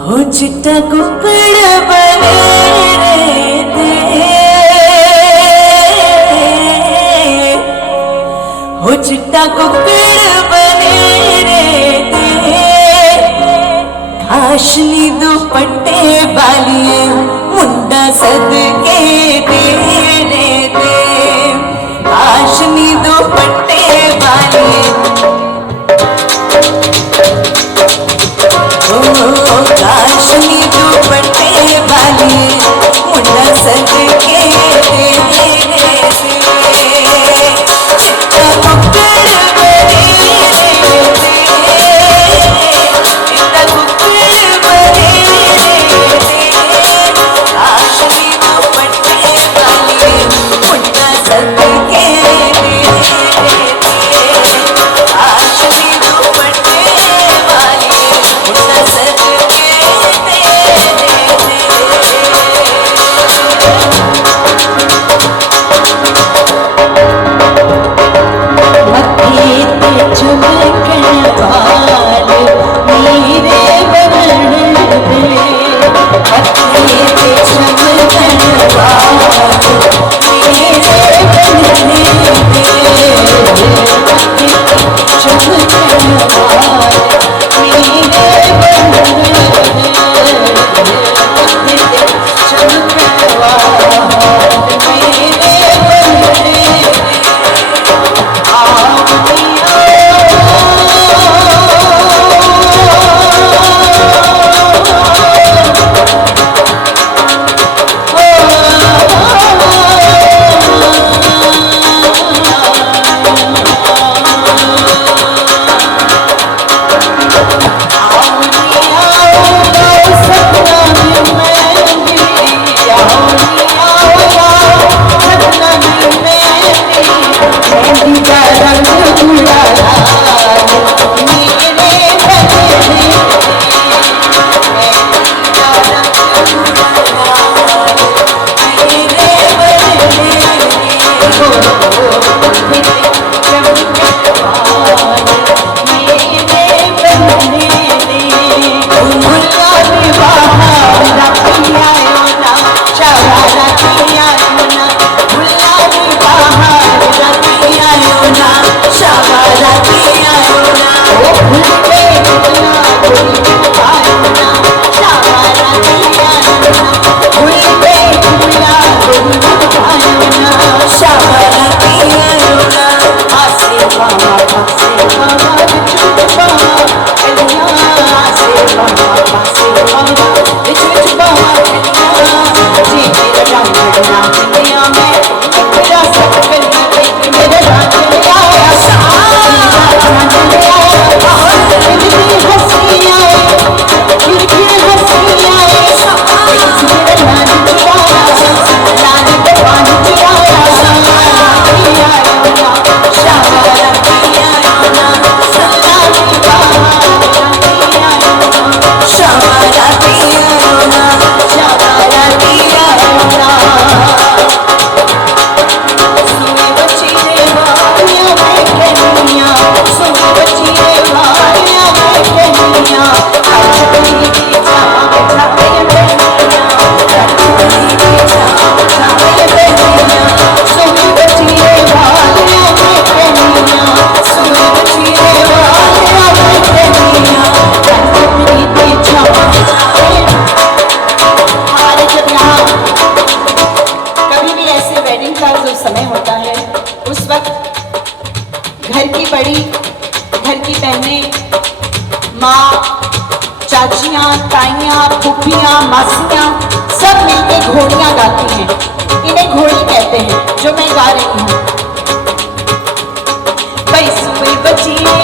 हो चिट्टा कुकड़ बने दे, हो चिट्टा कुकड़ बने दे, काशनी दुपट्टे वाली मुंडा सदके देने दे, काशनी दुपट्टे वाली काशनी दुपट्टे वाली मुंडा सदके देने से, चिट्टा कुकड़ बने दे, चिट्टा कुकड़ बने दे, काशनी दुपट्टे वाली मुंडा सदके देने से, काशनी दुपट्टे वाली मुंडा सदके चाचियाँ, ताइयाँ, फूफियाँ, मासियाँ सब मिलकर घोड़ियाँ गाती हैं। इन्हें घोड़ी कहते हैं जो मैं गा रही हूँ। सुबह बचिए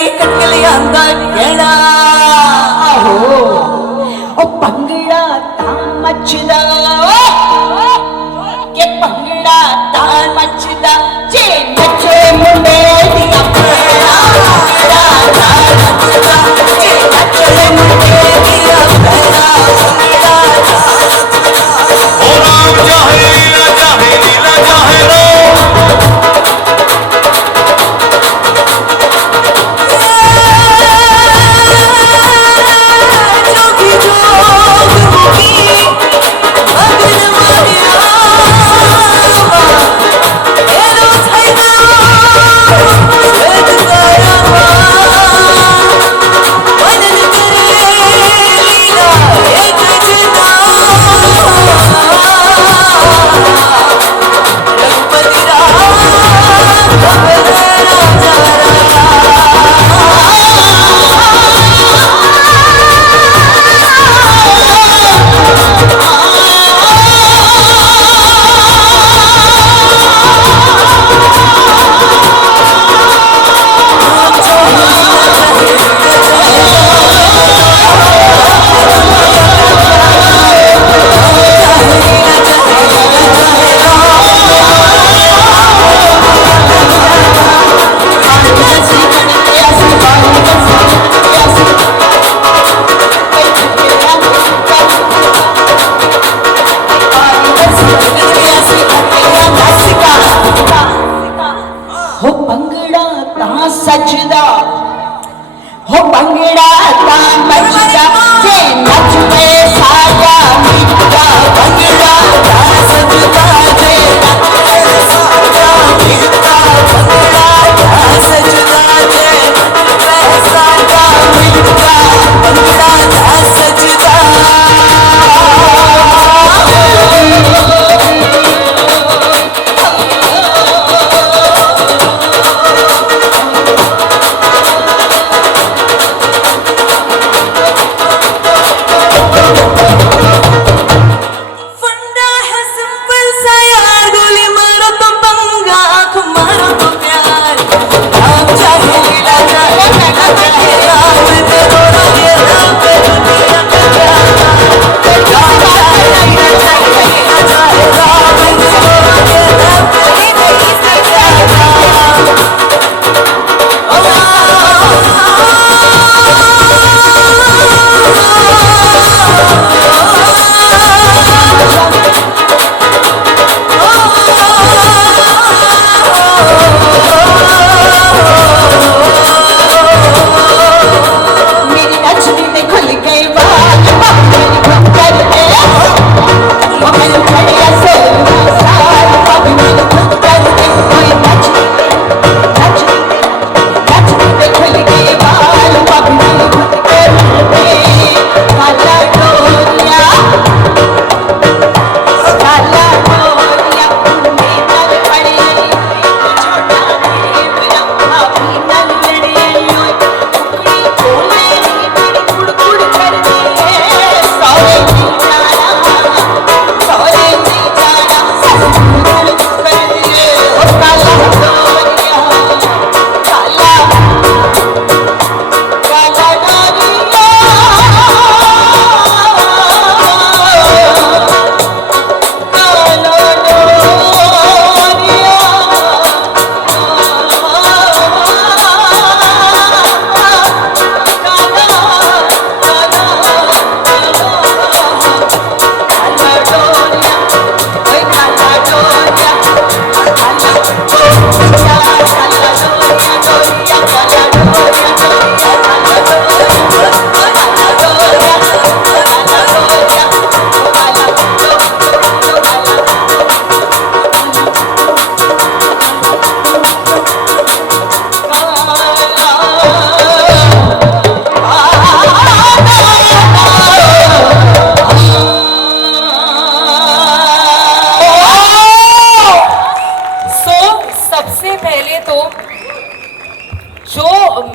ਸੀ ਕੱਟ ਲਿਆਂਦਾ ਗਹਿਣਾ ਆਹੋ ਉਹ ਭੰਗੜਾ ਤਾਂ ਮੱਚਦਾ ਕਿ ਭੰਗੜਾ ਤਾਂ ਮੱਚਦਾ ਜੇ ਨੱਚੇ ਮੁੰਡੇ ਦੀਆਂ ਭੈਣਾਂ ਭੰਗੜਾ ਤਾਂ ਮੱਚਦਾ ਜੇ ਨੱਚੇ ਮੁੰਡੇ ਦੀਆਂ ਭੈਣਾਂ ਭੰਗੜਾ ओ राम चाहे लीला चाहे राम जोगी जोग मुखी मगन मारिया एरो छैदा स्वर्ग करावा वदन करे लीला एक जना रघुपति राम भवर राजा हो भंगड़ा ता सजदा हो भंगड़ा ता मचदा जे नचवे साजा मिटदा भंगड़ा ता सजदा जे नचवे साजा मिटदा भंगड़ा ता सजदा जे नचवे साजा मिटदा भंगड़ा ता सजदा फंडा है सिंपल सा यार गोली मारो तो पंगा आँख मारो तो प्यार राम चाहे लीला चाहे मैना चाहे राम करो ये राम पे दुनिया का प्यार राम चाहे लीला चाहे मैना चाहे राम करो ये राम पे नहीं से मेरी नचनी ने खुल गए बाल मेरी भक्कर है वो मैंने खड़िया सोलवा साल बाबी मेरी भक्कर है कोई नचनी ने खुल गए बाल बाबी मेरी भक्कर है काला डोरिया मेरा पड़े छोटा देवरा भाभी नल लड़े कुकड़ी बोले नी बड़ी कुड़ करती है सौरे नहीं जाना सस कुड़ करती है ओ काला डोरिया काला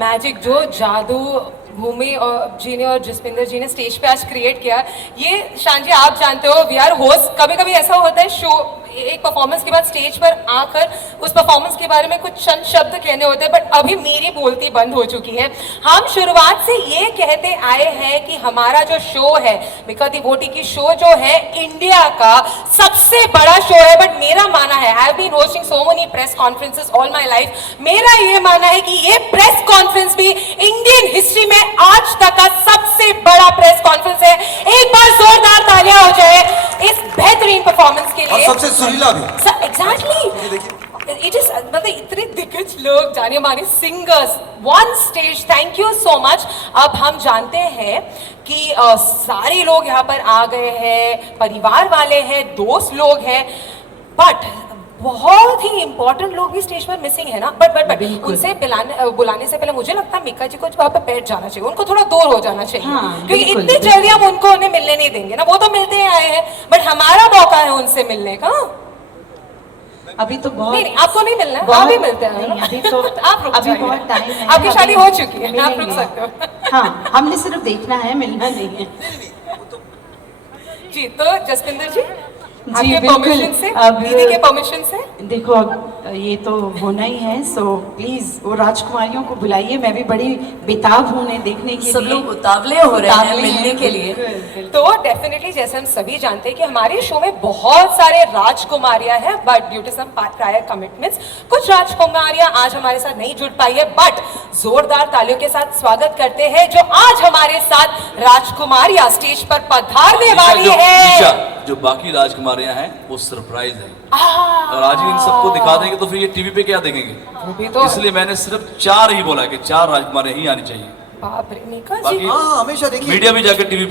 मैजिक जो जादू भूमि और जी ने और जसपिंदर जी ने स्टेज पे आज क्रिएट किया, ये शान जी आप जानते हो, वी आर होस्ट, कभी कभी ऐसा होता है शो एक परफॉर्मेंस के बाद स्टेज पर आकर उस परफॉर्मेंस के बारे में कुछ चंद शब्द कहने होते हैं, बट अभी मेरी बोलती बंद हो चुकी है। हम शुरुआत से ये कहते आए हैं कि हमारा जो शो है मिका दिवोटी की शो जो है इंडिया का सबसे बड़ा शो है। बट मेरा मानना है, I have been hosting so many press conferences all my life, मेरा ये मानना है कि ये प्रेस कॉन्फ्रेंस भी इंडियन हिस्ट्री में आज तक का सबसे बड़ा प्रेस कॉन्फ्रेंस है। एक बार जोरदार तालियां हो जाए इस बेहतरीन परफॉर्मेंस के और लिए। सबसे सुरीला भी। एग्जैक्टली, इट इज मतलब इतने दिग्गज लोग, जाने माने singers, one stage, thank you so much. अब हम जानते हैं कि सारे लोग यहाँ पर आ गए हैं, परिवार वाले हैं, दोस्त लोग हैं, बट बहुत ही इंपॉर्टेंट लोग भी स्टेज पर मिसिंग है ना। बट उनसे बुलाने से पहले मुझे लगता है मिका जी को वहाँ पे बैठ जाना चाहिए, उनको थोड़ा दूर हो जाना चाहिए। हाँ, क्योंकि बिल्कुल, इतनी जल्दी हम उनको उन्हें मिलने नहीं देंगे ना, वो तो मिलते ही आए हैं, बट हमारा मौका है उनसे मिलने का। अभी तो बहुत नहीं, आपको नहीं मिलना है, बहुत- आप भी मिलते हैं नहीं, अभी तो आप रुक अभी जाइए। बहुत टाइम है, आपकी शादी अभी हो चुकी है, आप रुक मिलेंगे। सकते हो। हाँ, हमने सिर्फ देखना है, मिलना नहीं है। जी, तो जसविंदर जी, आपके बिल्कुल। परमिशन से, अब- दीदी के परमिशन से, देखो अब ये तो होना ही है, सो प्लीज वो राजकुमारियों को बुलाइए। मैं भी बड़ी बेताब हूँ उन्हें देखने के सब लिए। लोग उतावले हो रहे हैं उतावले मिलने हैं, के लिए। बिल्कुल, बिल्कुल। तो डेफिनेटली जैसे हम सभी जानते हैं कि हमारे शो में बहुत सारे राजकुमारियां हैं, but due to some prior commitments कुछ राजकुमारियां आज हमारे साथ नहीं जुड़ पाई है। बट जोरदार तालियों के साथ स्वागत करते हैं जो आज हमारे साथ राजकुमारियां स्टेज पर पधारने वाली है। जो बाकी राजकुमारियां हैं वो सरप्राइज है, और आज ही इन सबको दिखा देंगे तो फिर ये टीवी पे क्या देखेंगे। वो भी तो इसलिए मैंने सिर्फ 4 ही बोला कि 4 राजकुमारियां ही आनी चाहिए। बाप रे, मिका जी, बाकी हाँ हमेशा देखिए मीडिया भी जाकर टीवी